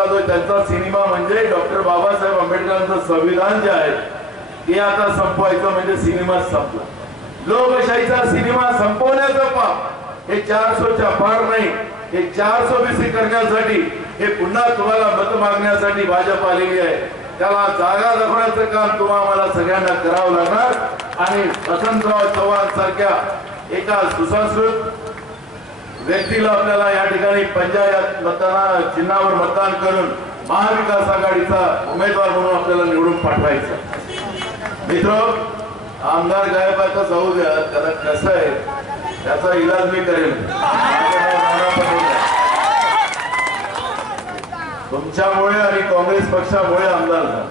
चालू आहे त्यांचा सिनेमा म्हणजे डॉक्टर बाबासाहेब आंबेडकरांचं संविधान जे आहे ते आता संपवायचं म्हणजे सिनेमा संपला। लोकशाहीचा सिनेमा संपवण्याचं पाप हे 400च्या पार नाही, हे 420 करण्यासाठी हे पुन्हा तुम्हाला मत मागण्यासाठी भाजप आलेली आहे। त्याला जागा दाखवण्याचं काम तुम्हाला सगळ्यांना करावं लागणार आणि वसंतराव चव्हाण सारख्या एका सुसंस्कृत व्यक्तीला आपल्याला या ठिकाणी पंचायत मतदान चिन्हावर मतदान करून महाविकास आघाडीचा उमेदवार म्हणून आपल्याला निवडून पाठवायचं। मित्र, आमदार गायबाचा जाऊ द्या, त्याला कसं आहे त्याचा इलाज मी करेन। तुमच्यामुळे आणि काँग्रेस पक्षामुळे आमदार झाला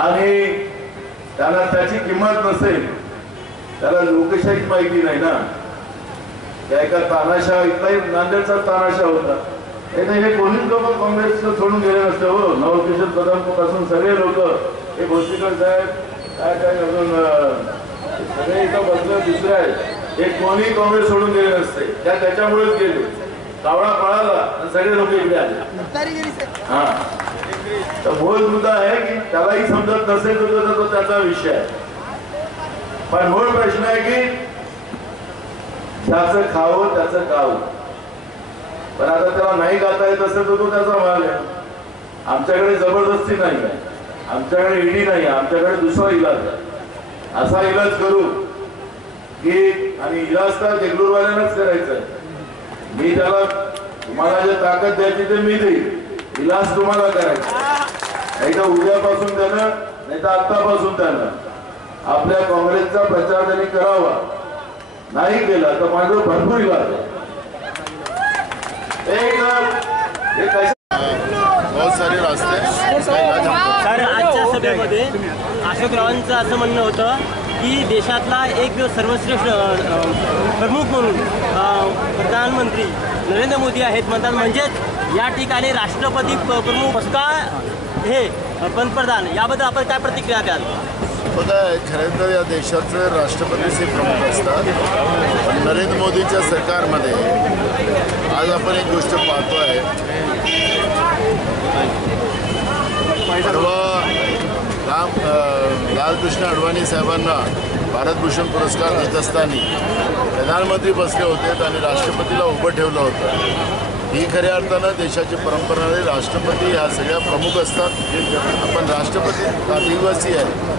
आणि त्याला त्याची किंमत नसेल, त्याला लोकशाही माहिती नाही ना। त्या एका तानाशाह, इथलाही नांदेडचा तानाशाह होता, हे कोणीच लोक काँग्रेसचं सोडून गेले नसते हो। नवकिशोर कदम पासून सगळे लोक, हे भोसीकर साहेब काय काय अजून सगळे इथं बसले दुसरे आहेत, हे कोणी काँग्रेस सोडून गेले नसते, त्याच्यामुळेच गेले। कावळा पळाला आणि सगळे लोक इकडे आले। हा, तर मूळ मुद्दा आहे की त्यालाही समजत नसेल तर तो त्याचा विषय आहे, पण मूळ प्रश्न आहे की त्याचं खावं त्याचं गावं। पण आता त्याला नाही गाता येत असेल तर तो त्याचा माल आहे। आमच्याकडे जबरदस्ती नाही आहे, आमच्याकडे ईडी नाही, आमच्याकडे दुसरा इलाज आहे। असा इलाज करू की, आणि इलाज तर देगलूरवाल्यांनाच करायचा आहे। मी त्याला तुम्हाला जे ताकद द्यायची ते मी देईल, इलाज तुम्हाला करायचा। नाही तर उद्यापासून त्यानं, नाही तर आतापासून त्यानं आपल्या काँग्रेसचा प्रचार त्यांनी करावा, नाही केला तर माझं भरपूर इलाज आहे। बहुत सारे रास्ते सर, आजच्या सभेमध्ये अशोकरावांचं असं म्हणणं होतं की देशातला एक सर्वश्रेष्ठ प्रमुख म्हणून प्रधानमंत्री नरेंद्र मोदी आहेत म्हणतात, म्हणजेच या ठिकाणी राष्ट्रपती प्रमुख का हे पंतप्रधान, याबद्दल आपण काय प्रतिक्रिया द्याल? बघा, खरं तर या देशाचे राष्ट्रपतीचे प्रमुख असतात, पण नरेंद्र मोदीच्या सरकारमध्ये आज आपण एक गोष्ट पाहतोय, लालकृष्ण अडवाणी साहेबांना भारतभूषण पुरस्कार देत असताना प्रधानमंत्री बसले होते आणि राष्ट्रपतीला उभं ठेवलं होतं। ही खऱ्या अर्थानं देशाची परंपरा आहे, राष्ट्रपती ह्या सगळ्या प्रमुख असतात। आपण राष्ट्रपती आदिवासी आहे,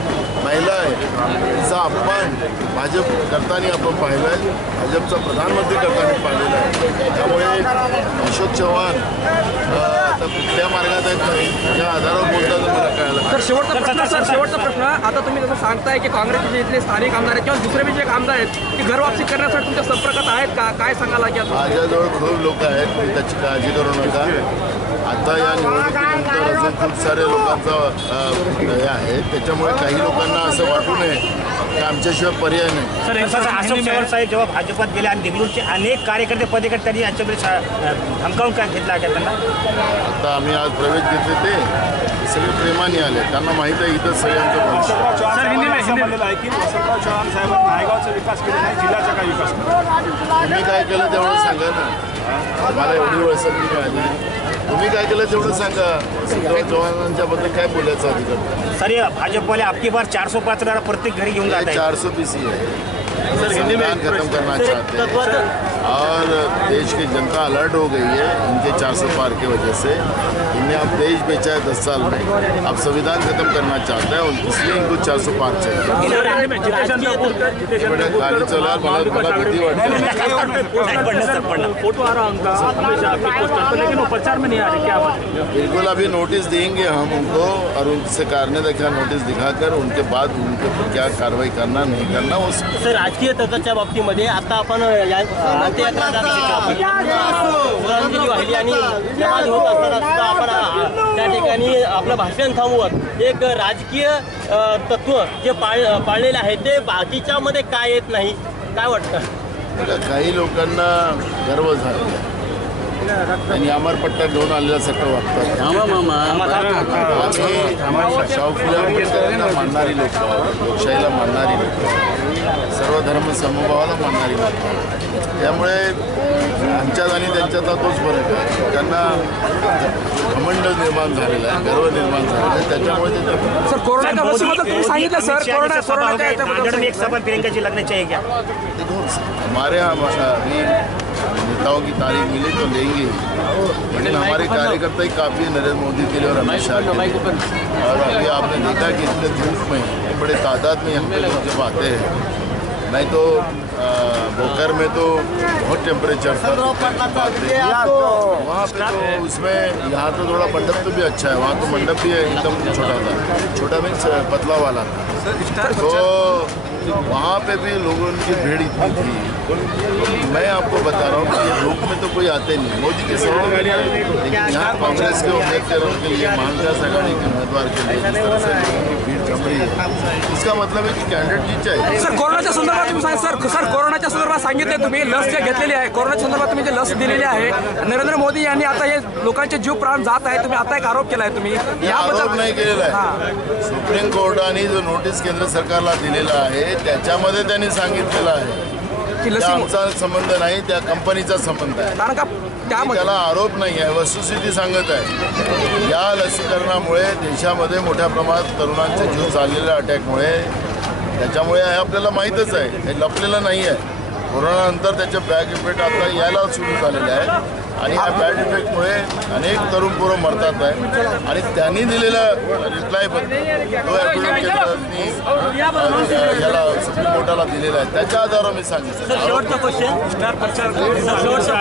महिला आहे, तिचा अपमान भाजप करताना आपण पाहिलं आहे, भाजपचा प्रधानमंत्री करताना पाहिलेला आहे। त्यामुळे अशोक चव्हाण आता कुठल्या मार्गात आहेत नाही या आधारावर बोलतात मला कळायला। सर, शेवटचा प्रश्न, आता तुम्ही जसं सांगताय की काँग्रेसचे इथले स्थानिक आमदार आहेत किंवा दुसरे जे आमदार आहेत की घर वापसी करण्यासाठी तुमच्या संपर्कात आहेत का, काय सांगायला? की माझ्याजवळ खूप लोक आहेत, मी त्याची काळजी करू नका। आता या निवडणुकीनंतर अजून खूप साऱ्या लोकांचा हे आहे, त्याच्यामुळे काही लोकांना असं वाटू नये की आमच्याशिवाय पर्याय नाही। सर, अशोक चव्हाण साहेब जेव्हा भाजपात गेले आणि देगलूरचे अनेक कार्यकर्ते पदाधिकारी यांच्याकडे धमकावून काय घेतला त्यांना? आता आम्ही आज प्रवेश घेतले ते सगळे प्रेमाने आले, त्यांना माहीत आहे इथं सगळ्यांचं भविष्य। आहे की वसंतराव चव्हाण साहेबांनी नायगावचा विकास केला नाही, जिल्ह्याचा काय विकास केला? तुम्ही काय केलं तेवढं सांगा ना, मला एवढी वेळ संधी मिळाली, तुम्ही काय केलं तेवढं सांगा। वसंतराव चव्हाणांच्याबद्दल काय बोलायचं अधिकार? सर, भाजपवाले आपकी बार 405 वेळा प्रत्येक घरी घेऊन जात 400 पीसी है, संविधान खत्म करना चाहते हैं और देश की जनता अलर्ट हो गई है इनके 400 पार की वजह से। इन्हें अब देश बेचा है 10 साल में, अब संविधान खत्म करना चाहता है और इसलिए इनको 400 पार चाहिए। गाड़ी चला, मला भीती फोटो आ रहा उनका हमेशा आपके पोस्टर पर, लेकिन वो प्रचार में नहीं आ रहे, क्या बात? बिल्कुल, अभी नोटिस देंगे हम उनको और उनसे कारणे देखा नोटिस दिखाकर उनके बाद उनके ऊपर क्या कार्रवाई करना नहीं करना वो। सर, राजकीय तत्वाच्या बाबतीमध्ये आता आपण अंत्ययात्रा श्रद्धांजली वाहिली आणि जमात होत असताना सुद्धा आपण त्या ठिकाणी आपलं भाषण थांबवत एक राजकीय तत्व जे पाळलेलं आहे ते बाकीच्या मध्ये काय येत नाही, काय वाटतं? काही लोकांना गर्व झाला त्यांनी अमरपट्टा घेऊन आलेल्यासारखं वागतात. आम्ही शाहू फुले आंबेडकरांना मानणारी लोक, लोकशाहीला मानणारी लोक, सर्व धर्म समभावाला मानणारी लोक. त्यामुळे आमच्यात आणि त्यांच्यातला तोच फरक आहे. त्यांना घमंड निर्माण झालेला आहे, गर्व निर्माण झालेला आहे. त्याच्यामुळे ते सर कोरोनाच्या वसूबद्दल तुम्ही सांगितलं सर कोरोनाच्या याच्याबद्दल एक सभा प्रियंका जी लगना चाहिए क्या? देखो, हमारे यहाँ अभी नेताओं की तारीख मिली तो लेंगे, लेकिन हमारे कार्यकर्ता ही काफ़ी है नरेंद्र मोदी के लिए और अमित शाह के लिए. और अभी आपने देखा कि इतने धूप में बड़े तादाद में यहाँ पे लोग जब आते हैं, नहीं तो बोकर में तो बहुत टेम्परेचर था वहाँ पे, तो उसमें यहाँ तो थोड़ा मंडप तो भी अच्छा है, वहाँ तो मंडप भी एकदम छोटा था, छोटा मीन्स पतला वाला था. तो वहाँ पे भी लोगों की भीड़ इतनी थी. मैं आपको बता रहा हूँ कि ये धूप में तो कोई आते नहीं, मोदी के सपोर्ट में, लेकिन यहाँ कांग्रेस के उम्मीदवारों के लिए, महाविकास आघाड़ी के उम्मीदवार के लिए जिस तरह से लोगों की भीड़ जम रही है, इसका मतलब है कि कैंडिडेट जीत जाएगा. सर कोरोनाच्या संदर्भात तुम्ही सर कोरोनाच्या संदर्भात सांगितले तुम्ही लस जे घेतलेली आहे, कोरोनाच्या संदर्भात तुम्ही जे लस दिलेली आहे, नरेंद्र मोदी यांनी आता हे लोकांचे जीव प्राण जात आहे, तुम्ही आता एक आरोप केलाय तुम्ही याबद्दल. आरोप नाही केलेला आहे. सुप्रीम कोर्टाने जो नोटीस केंद्र सरकारला दिलेला आहे त्याच्यामध्ये त्यांनी सांगितलेलं आहे की त्या लसी आमचा संबंध नाही, त्या कंपनीचा संबंध आहे. कारण का त्यामध्ये त्याला आरोप नाही आहे, वस्तुस्थिती सांगत आहे. या लसीकरणामुळे देशामध्ये मोठ्या प्रमाणात तरुणांचे जीव चाललेल्या अटॅकमुळे, त्याच्यामुळे हे आपल्याला माहीतच आहे, हे लपलेलं नाही आहे. कोरोनानंतर त्याचे बॅक इफेक्ट आता यायला सुरू झालेले आहे आणि या बॅड इफेक्टमुळे अनेक तरुण पोरं मरतात आहे. आणि त्यांनी दिलेला रिप्लाय तो ॲफिडेव्हिट केंद्रांनी याला सुप्रीम कोर्टाला दिलेला आहे, त्याच्या आधारावर मी सांगितलं. शेवटचा क्वेश्चन असा